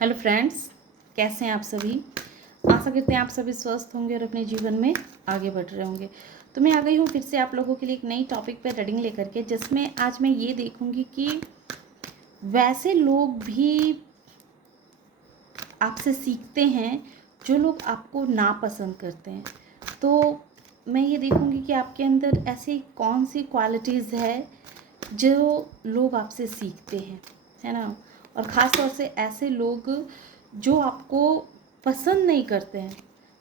Hello friends, कैसे हैं आप सभी। आशा करते हैं आप सभी स्वस्थ होंगे और अपने जीवन में आगे बढ़ रहे होंगे। तो मैं आ गई हूँ फिर से आप लोगों के लिए एक नई टॉपिक पे रीडिंग लेकर के, जिसमें आज मैं ये देखूँगी कि वैसे लोग भी आपसे सीखते हैं जो लोग आपको नापसंद करते हैं। तो मैं ये देखूँगी कि आपके अंदर ऐसी कौन सी क्वालिटीज़ है जो लोग आपसे सीखते हैं, है ना। और ख़ास तौर से ऐसे लोग जो आपको पसंद नहीं करते हैं,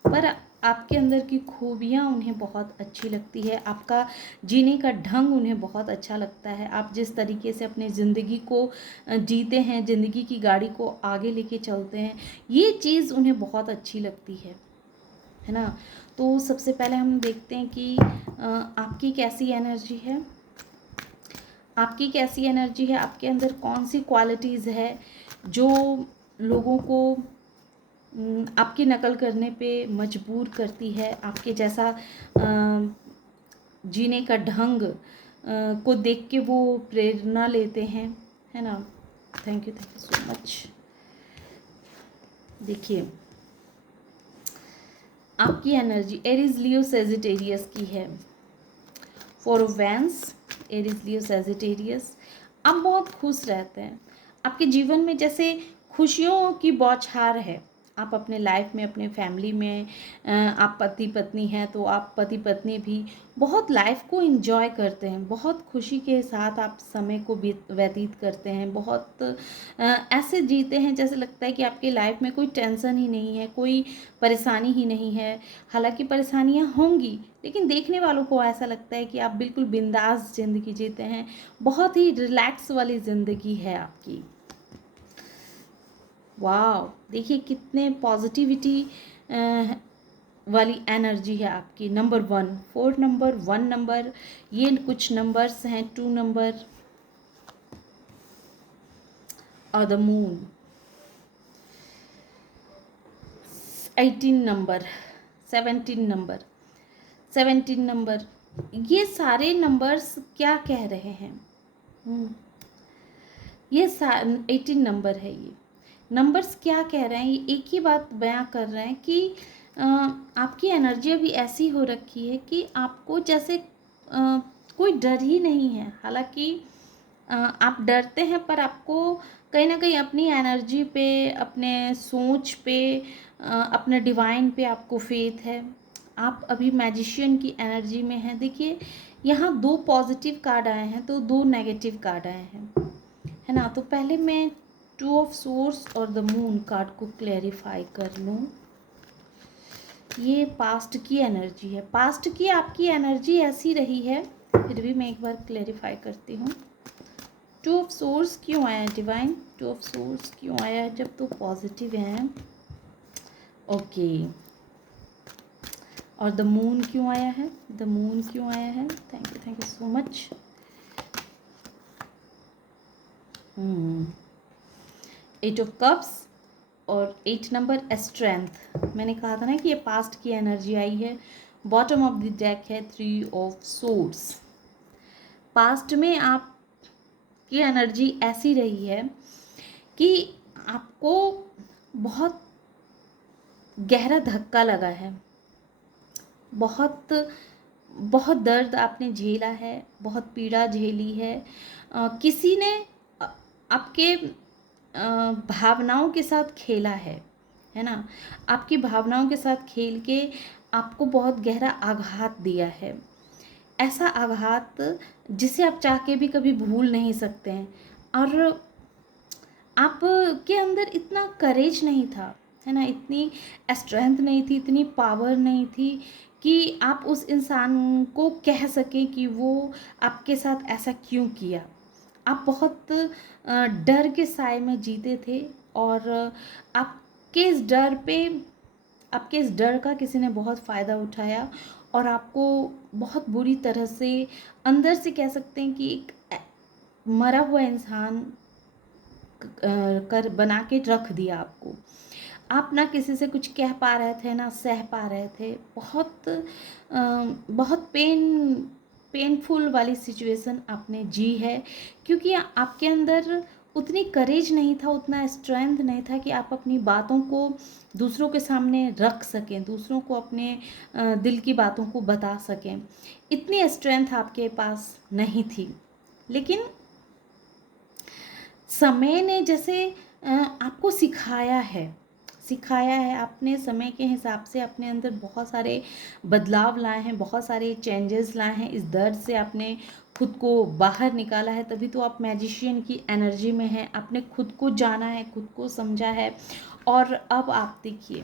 पर आपके अंदर की खूबियाँ उन्हें बहुत अच्छी लगती है, आपका जीने का ढंग उन्हें बहुत अच्छा लगता है, आप जिस तरीके से अपनी ज़िंदगी को जीते हैं, ज़िंदगी की गाड़ी को आगे लेके चलते हैं, ये चीज़ उन्हें बहुत अच्छी लगती है ना। तो सबसे पहले हम देखते हैं कि आपकी कैसी एनर्जी है, आपकी कैसी एनर्जी है, आपके अंदर कौन सी क्वालिटीज़ है जो लोगों को आपकी नकल करने पे मजबूर करती है, आपके जैसा जीने का ढंग को देख के वो प्रेरणा लेते हैं, है ना। Thank you so much. देखिए, आपकी एनर्जी एरीज लियो सेजिटेरियस की है। फॉर वेंस, एरीज लियो सेजिटेरियस, आप बहुत खुश रहते हैं, आपके जीवन में जैसे खुशियों की बौछार है। आप अपने लाइफ में, अपने फैमिली में, आप पति पत्नी हैं तो आप पति पत्नी भी बहुत लाइफ को एंजॉय करते हैं, बहुत खुशी के साथ आप समय को व्यतीत करते हैं, बहुत ऐसे जीते हैं जैसे लगता है कि आपकी लाइफ में कोई टेंशन ही नहीं है, कोई परेशानी ही नहीं है। हालांकि परेशानियां होंगी, लेकिन देखने वालों को ऐसा लगता है कि आप बिल्कुल बिंदास ज़िंदगी जीते हैं, बहुत ही रिलैक्स वाली ज़िंदगी है आपकी। वाह, देखिए कितने पॉजिटिविटी वाली एनर्जी है आपकी। नंबर 1, 4 नंबर, 1 नंबर, ये कुछ नंबर्स हैं, 2 नंबर और the moon, 18 number, 17 number, 17 number, ये सारे नंबर्स क्या कह रहे हैं। ये 18 नंबर है, ये नंबर्स क्या कह रहे हैं, ये एक ही बात बयां कर रहे हैं कि आपकी एनर्जी अभी ऐसी हो रखी है कि आपको जैसे कोई डर ही नहीं है। हालांकि आप डरते हैं, पर आपको कहीं ना कहीं अपनी एनर्जी पे, अपने सोच पे, अपने डिवाइन पे आपको फेथ है। आप अभी मैजिशियन की एनर्जी में हैं। देखिए, यहाँ 2 पॉजिटिव कार्ड आए हैं तो 2 नेगेटिव कार्ड आए हैं, है ना। तो पहले मैं 2 ऑफ सोर्स और द मून कार्ड को क्लैरिफाई कर लूँ। ये पास्ट की एनर्जी है, पास्ट की आपकी एनर्जी ऐसी रही है, फिर भी मैं एक बार क्लैरिफाई करती हूँ। 2 ऑफ सोर्स क्यों आया डिवाइन, 2 ऑफ सोर्स क्यों आया जब तो पॉजिटिव है। ओके, और द मून क्यों आया है, द मून क्यों आया है। Thank you so much. 8 of cups और 8 नंबर स्ट्रेंथ। मैंने कहा था ना कि ये पास्ट की एनर्जी आई है। बॉटम ऑफ द डेक है 3 ऑफ सोर्स। पास्ट में आप की एनर्जी ऐसी रही है कि आपको बहुत गहरा धक्का लगा है, बहुत बहुत दर्द आपने झेला है, बहुत पीड़ा झेली है। किसी ने आपके भावनाओं के साथ खेला है ना। आपकी भावनाओं के साथ खेल के आपको बहुत गहरा आघात दिया है, ऐसा आघात जिसे आप चाह के भी कभी भूल नहीं सकते हैं। और आपके अंदर इतना करेज नहीं था, है ना, इतनी स्ट्रेंथ नहीं थी, इतनी पावर नहीं थी कि आप उस इंसान को कह सकें कि वो आपके साथ ऐसा क्यों किया। आप बहुत डर के साए में जीते थे, और आपके इस डर पे, आपके इस डर का किसी ने बहुत फ़ायदा उठाया और आपको बहुत बुरी तरह से अंदर से कह सकते हैं कि एक मरा हुआ इंसान कर बना के रख दिया आपको। आप ना किसी से कुछ कह पा रहे थे, ना सह पा रहे थे। बहुत पेनफुल वाली सिचुएशन आपने जी है, क्योंकि आपके अंदर उतनी करेज नहीं था, उतना स्ट्रेंथ नहीं था कि आप अपनी बातों को दूसरों के सामने रख सकें, दूसरों को अपने दिल की बातों को बता सकें। इतनी स्ट्रेंथ आपके पास नहीं थी। लेकिन समय ने जैसे आपको सिखाया है आपने समय के हिसाब से अपने अंदर बहुत सारे बदलाव लाए हैं, बहुत सारे चेंजेस लाए हैं। इस दर्द से आपने खुद को बाहर निकाला है, तभी तो आप मैजिशियन की एनर्जी में हैं। आपने खुद को जाना है, खुद को समझा है। और अब आप देखिए,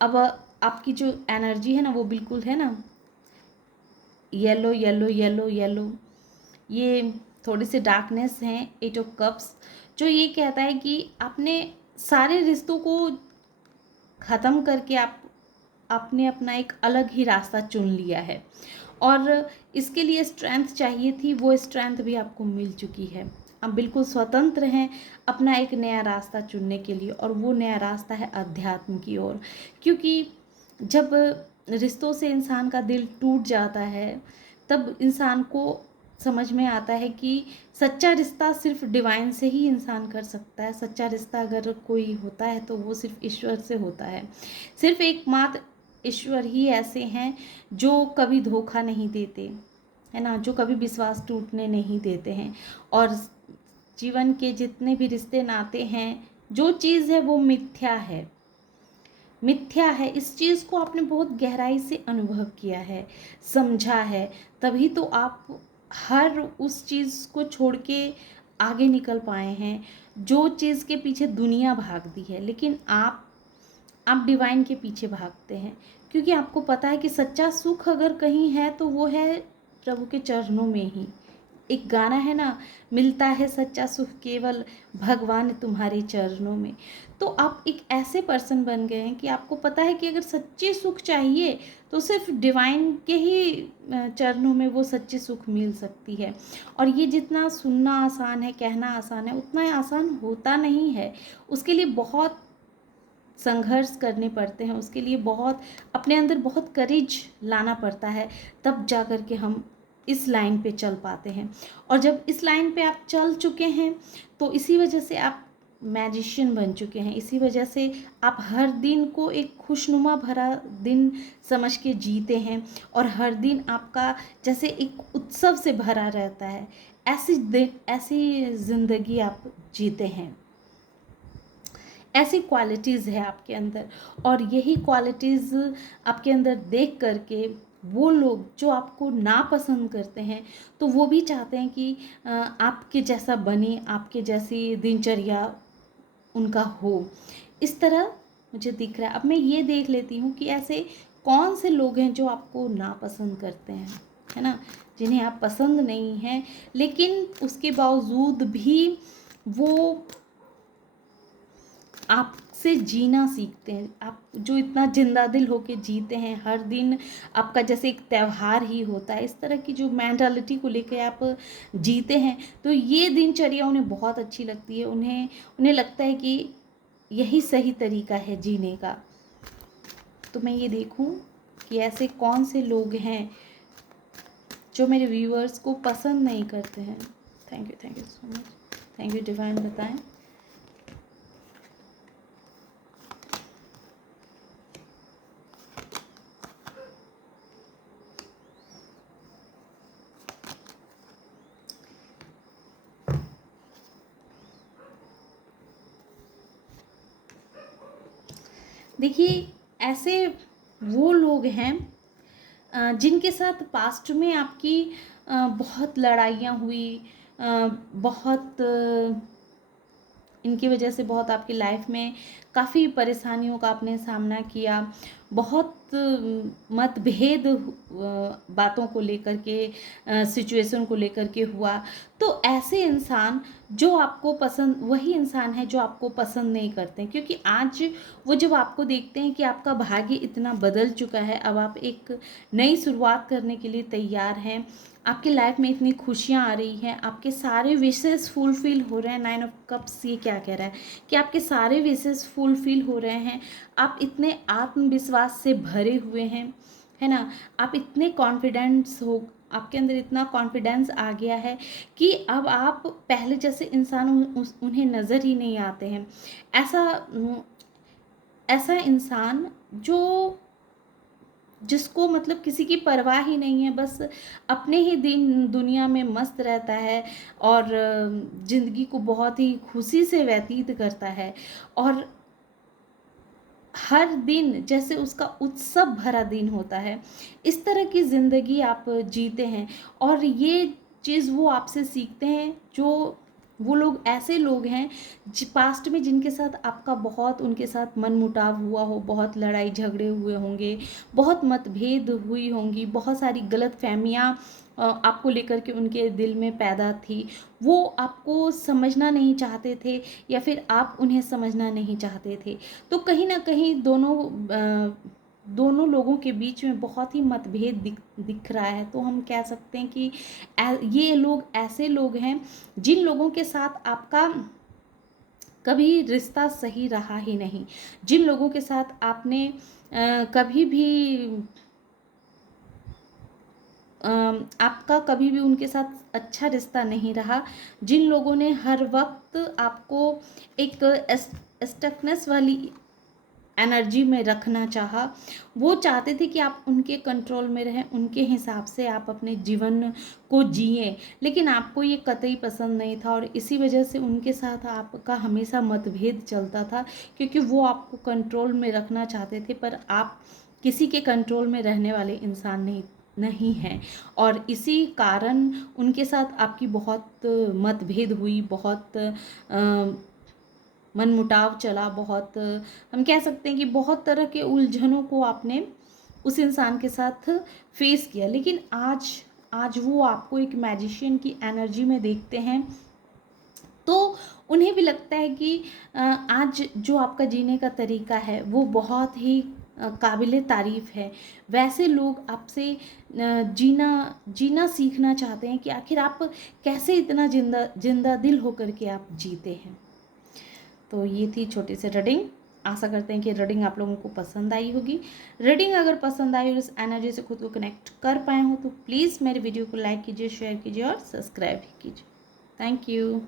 अब आपकी जो एनर्जी है ना, वो बिल्कुल है ना येलो येलो येलो येलो, ये थोड़ी सी डार्कनेस हैं, 8 ऑफ कप्स, जो ये कहता है कि आपने सारे रिश्तों को ख़त्म करके आपने अपना एक अलग ही रास्ता चुन लिया है। और इसके लिए स्ट्रेंथ चाहिए थी, वो स्ट्रेंथ भी आपको मिल चुकी है। आप बिल्कुल स्वतंत्र हैं अपना एक नया रास्ता चुनने के लिए, और वो नया रास्ता है अध्यात्म की ओर। क्योंकि जब रिश्तों से इंसान का दिल टूट जाता है, तब इंसान को समझ में आता है कि सच्चा रिश्ता सिर्फ डिवाइन से ही इंसान कर सकता है। सच्चा रिश्ता अगर कोई होता है तो वो सिर्फ ईश्वर से होता है। सिर्फ एकमात्र ईश्वर ही ऐसे हैं जो कभी धोखा नहीं देते, है ना, जो कभी विश्वास टूटने नहीं देते हैं। और जीवन के जितने भी रिश्ते नाते हैं, जो चीज़ है वो मिथ्या है, मिथ्या है। इस चीज़ को आपने बहुत गहराई से अनुभव किया है, समझा है, तभी तो आप हर उस चीज़ को छोड़ के आगे निकल पाए हैं जो चीज़ के पीछे दुनिया भागती है। लेकिन आप डिवाइन के पीछे भागते हैं, क्योंकि आपको पता है कि सच्चा सुख अगर कहीं है तो वो है प्रभु के चरणों में ही। एक गाना है ना, मिलता है सच्चा सुख केवल भगवान तुम्हारे चरणों में। तो आप एक ऐसे पर्सन बन गए हैं कि आपको पता है कि अगर सच्चे सुख चाहिए तो सिर्फ डिवाइन के ही चरणों में वो सच्ची सुख मिल सकती है। और ये जितना सुनना आसान है, कहना आसान है, उतना आसान होता नहीं है। उसके लिए बहुत संघर्ष करने पड़ते हैं, उसके लिए बहुत अपने अंदर बहुत करेज लाना पड़ता है, तब जा कर के हम इस लाइन पे चल पाते हैं। और जब इस लाइन पे आप चल चुके हैं तो इसी वजह से आप मैजिशियन बन चुके हैं। इसी वजह से आप हर दिन को एक खुशनुमा भरा दिन समझ के जीते हैं, और हर दिन आपका जैसे एक उत्सव से भरा रहता है। ऐसी ज़िंदगी आप जीते हैं। ऐसी क्वालिटीज़ है आपके अंदर, और यही क्वालिटीज़ आपके अंदर देख करके वो लोग जो आपको नापसंद करते हैं, तो वो भी चाहते हैं कि आपके जैसा बने, आपके जैसी दिनचर्या उनका हो। इस तरह मुझे दिख रहा है। अब मैं ये देख लेती हूँ कि ऐसे कौन से लोग हैं जो आपको नापसंद करते हैं, है ना, जिन्हें आप पसंद नहीं हैं, लेकिन उसके बावजूद भी वो आपसे जीना सीखते हैं। आप जो इतना जिंदा दिल होके जीते हैं, हर दिन आपका जैसे एक त्यौहार ही होता है, इस तरह की जो मेंटालिटी को लेकर आप जीते हैं, तो ये दिनचर्या उन्हें बहुत अच्छी लगती है। उन्हें लगता है कि यही सही तरीका है जीने का। तो मैं ये देखूं कि ऐसे कौन से लोग हैं जो मेरे व्यूअर्स को पसंद नहीं करते हैं। Thank you so much. Thank you divine. बताएं। देखिए, ऐसे वो लोग हैं जिनके साथ पास्ट में आपकी बहुत लड़ाइयाँ हुई, बहुत इनकी वजह से बहुत आपकी लाइफ में काफ़ी परेशानियों का आपने सामना किया, बहुत मतभेद बातों को लेकर के, सिचुएशन को लेकर के हुआ। तो ऐसे इंसान जो आपको पसंद, वही इंसान है जो आपको पसंद नहीं करते हैं, क्योंकि आज वो जब आपको देखते हैं कि आपका भाग्य इतना बदल चुका है, अब आप एक नई शुरुआत करने के लिए तैयार हैं, आपकी लाइफ में इतनी खुशियाँ आ रही हैं, आपके सारे विशेस फुलफिल हो रहे हैं। 9 ऑफ कप्स ये क्या कह रहा है कि आपके सारे विशेस फुलफिल हो रहे हैं, आप इतने आत्मविश्वास से भरे हुए हैं, है ना, आप इतने कॉन्फिडेंस हो, आपके अंदर इतना कॉन्फिडेंस आ गया है कि अब आप पहले जैसे इंसान उन्हें नज़र ही नहीं आते हैं। ऐसा ऐसा इंसान जो जिसको मतलब किसी की परवाह ही नहीं है, बस अपने ही दिन दुनिया में मस्त रहता है और ज़िंदगी को बहुत ही खुशी से व्यतीत करता है और हर दिन जैसे उसका उत्सव भरा दिन होता है, इस तरह की ज़िंदगी आप जीते हैं। और ये चीज़ वो आपसे सीखते हैं, जो वो लोग ऐसे लोग हैं पास्ट में जिनके साथ आपका बहुत उनके साथ मनमुटाव हुआ हो, बहुत लड़ाई झगड़े हुए होंगे, बहुत मतभेद हुई होंगी, बहुत सारी गलत फहमियाँ आपको लेकर के उनके दिल में पैदा थी। वो आपको समझना नहीं चाहते थे या फिर आप उन्हें समझना नहीं चाहते थे। तो कहीं न कहीं दोनों लोगों के बीच में बहुत ही मतभेद दिख रहा है। तो हम कह सकते हैं कि ये लोग ऐसे लोग हैं जिन लोगों के साथ आपका कभी रिश्ता सही रहा ही नहीं, जिन लोगों के साथ आपने कभी भी आपका कभी भी उनके साथ अच्छा रिश्ता नहीं रहा, जिन लोगों ने हर वक्त आपको एक स्टकनेस वाली एनर्जी में रखना चाहा, वो चाहते थे कि आप उनके कंट्रोल में रहें, उनके हिसाब से आप अपने जीवन को जिएं, लेकिन आपको ये कतई पसंद नहीं था और इसी वजह से उनके साथ आपका हमेशा मतभेद चलता था, क्योंकि वो आपको कंट्रोल में रखना चाहते थे, पर आप किसी के कंट्रोल में रहने वाले इंसान नहीं हैं। और इसी कारण उनके साथ आपकी बहुत मतभेद हुई, बहुत मनमुटाव चला, बहुत हम कह सकते हैं कि बहुत तरह के उलझनों को आपने उस इंसान के साथ फेस किया। लेकिन आज वो आपको एक मैजिशियन की एनर्जी में देखते हैं, तो उन्हें भी लगता है कि आज जो आपका जीने का तरीका है वो बहुत ही काबिले तारीफ़ है। वैसे लोग आपसे जीना सीखना चाहते हैं कि आखिर आप कैसे इतना जिंदा दिल होकर के आप जीते हैं। तो ये थी छोटी सी रीडिंग। आशा करते हैं कि रीडिंग आप लोगों को पसंद आई होगी। रीडिंग अगर पसंद आई और इस एनर्जी से खुद को कनेक्ट कर पाए हो तो प्लीज़ मेरे वीडियो को लाइक कीजिए, शेयर कीजिए और सब्सक्राइब कीजिए। Thank you.